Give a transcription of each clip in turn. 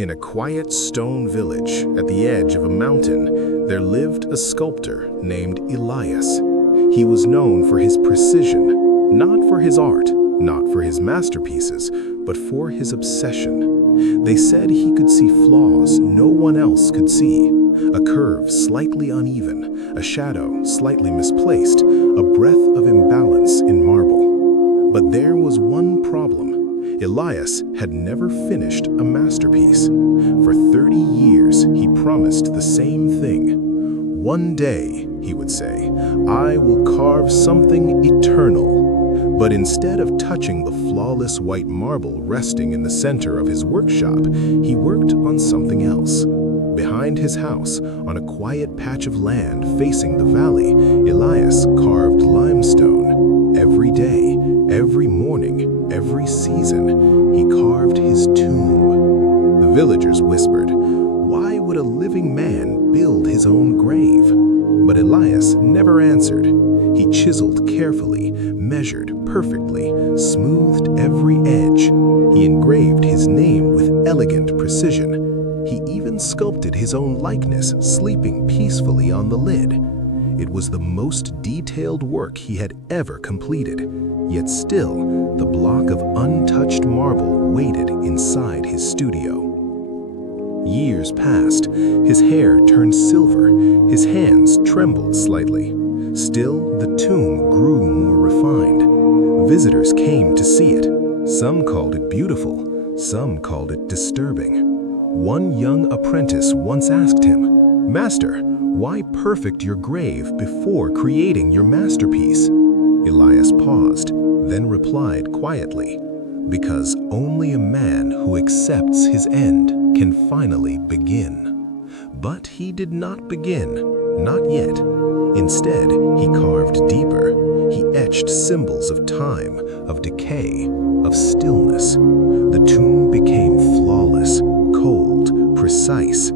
In a quiet stone village at the edge of a mountain, there lived a sculptor named Elias. He was known for his precision, not for his art, not for his masterpieces, but for his obsession. They said he could see flaws no one else could see, a curve slightly uneven, a shadow slightly misplaced, a breath of imbalance in marble. But there was one problem. Elias had never finished a masterpiece. For 30 years, he promised the same thing. One day, he would say, I will carve something eternal. But instead of touching the flawless white marble resting in the center of his workshop, he worked on something else. Behind his house, on a quiet patch of land facing the valley, Elias carved limestone. Every day, every morning, every season, he carved his tomb. The villagers whispered, "Why would a living man build his own grave?" But Elias never answered. He chiseled carefully, measured perfectly, smoothed every edge. He engraved his name with elegant precision. He even sculpted his own likeness, sleeping peacefully on the lid. It was the most detailed work he had ever completed. Yet still, the block of untouched marble waited inside his studio. Years passed. His hair turned silver. His hands trembled slightly. Still, the tomb grew more refined. Visitors came to see it. Some called it beautiful. Some called it disturbing. One young apprentice once asked him, "Master, why perfect your grave before creating your masterpiece?" Elias paused, then replied quietly, "Because only a man who accepts his end can finally begin." But he did not begin, not yet. Instead, he carved deeper. He etched symbols of time, of decay, of stillness. The tomb became flawless, cold, precise,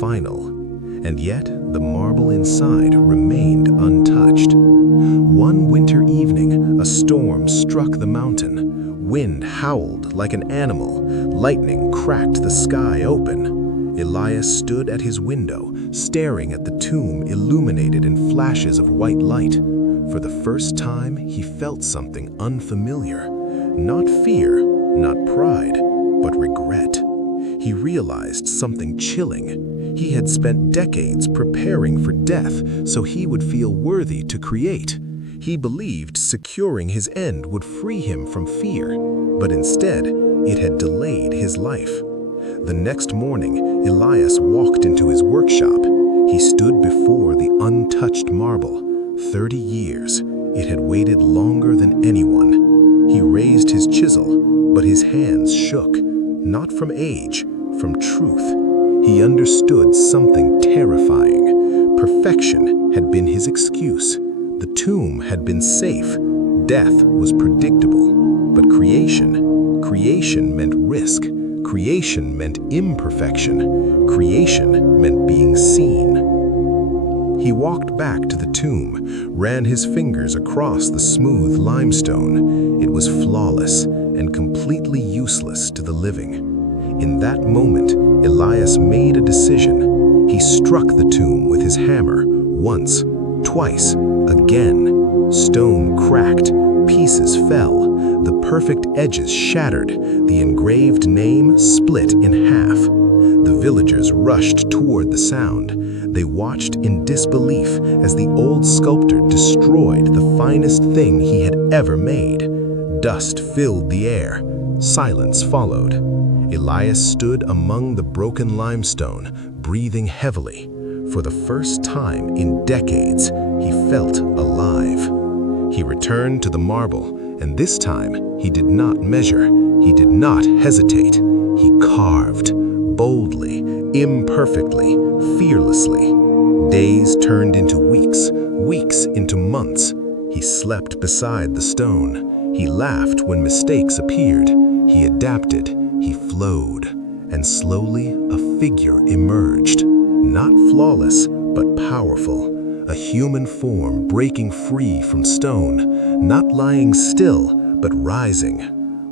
final. And yet, the marble inside remained untouched. One winter evening, a storm struck the mountain. Wind howled like an animal. Lightning cracked the sky open. Elias stood at his window, staring at the tomb illuminated in flashes of white light. For the first time, he felt something unfamiliar. Not fear, not pride, but regret. He realized something chilling. He had spent decades preparing for death so he would feel worthy to create. He believed securing his end would free him from fear, but instead, it had delayed his life. The next morning, Elias walked into his workshop. He stood before the untouched marble. 30 years. It had waited longer than anyone. He raised his chisel, but his hands shook, not from age, from truth. He understood something terrifying. Perfection had been his excuse. The tomb had been safe. Death was predictable. But creation meant risk. Creation meant imperfection. Creation meant being seen. He walked back to the tomb, ran his fingers across the smooth limestone. It was flawless and completely useless to the living. In that moment, Elias made a decision. He struck the tomb with his hammer, once, twice, again. Stone cracked, pieces fell, the perfect edges shattered, the engraved name split in half. The villagers rushed toward the sound. They watched in disbelief as the old sculptor destroyed the finest thing he had ever made. Dust filled the air. Silence followed. Elias stood among the broken limestone, breathing heavily. For the first time in decades, he felt alive. He returned to the marble, and this time he did not measure. He did not hesitate. He carved, boldly, imperfectly, fearlessly. Days turned into weeks, weeks into months. He slept beside the stone. He laughed when mistakes appeared. He adapted. He flowed. And slowly a figure emerged. Not flawless, but powerful. A human form breaking free from stone. Not lying still, but rising.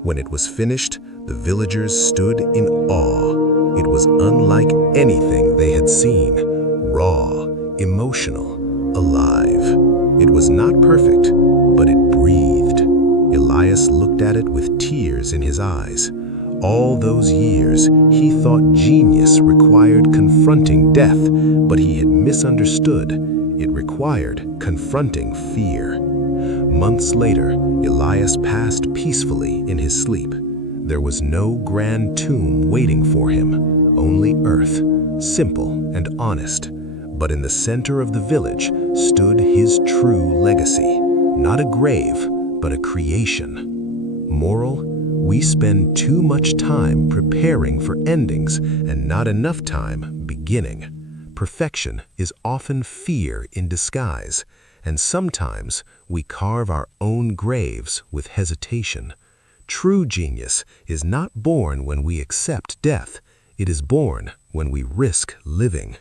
When it was finished, the villagers stood in awe. It was unlike anything they had seen. Raw, emotional, alive. It was not perfect, but it breathed. Elias looked at it with tears in his eyes. All those years, he thought genius required confronting death, but he had misunderstood. It required confronting fear. Months later, Elias passed peacefully in his sleep. There was no grand tomb waiting for him, only earth, simple and honest. But in the center of the village stood his true legacy, not a grave, but a creation. Moral: we spend too much time preparing for endings and not enough time beginning. Perfection is often fear in disguise, and sometimes we carve our own graves with hesitation. True genius is not born when we accept death. It is born when we risk living.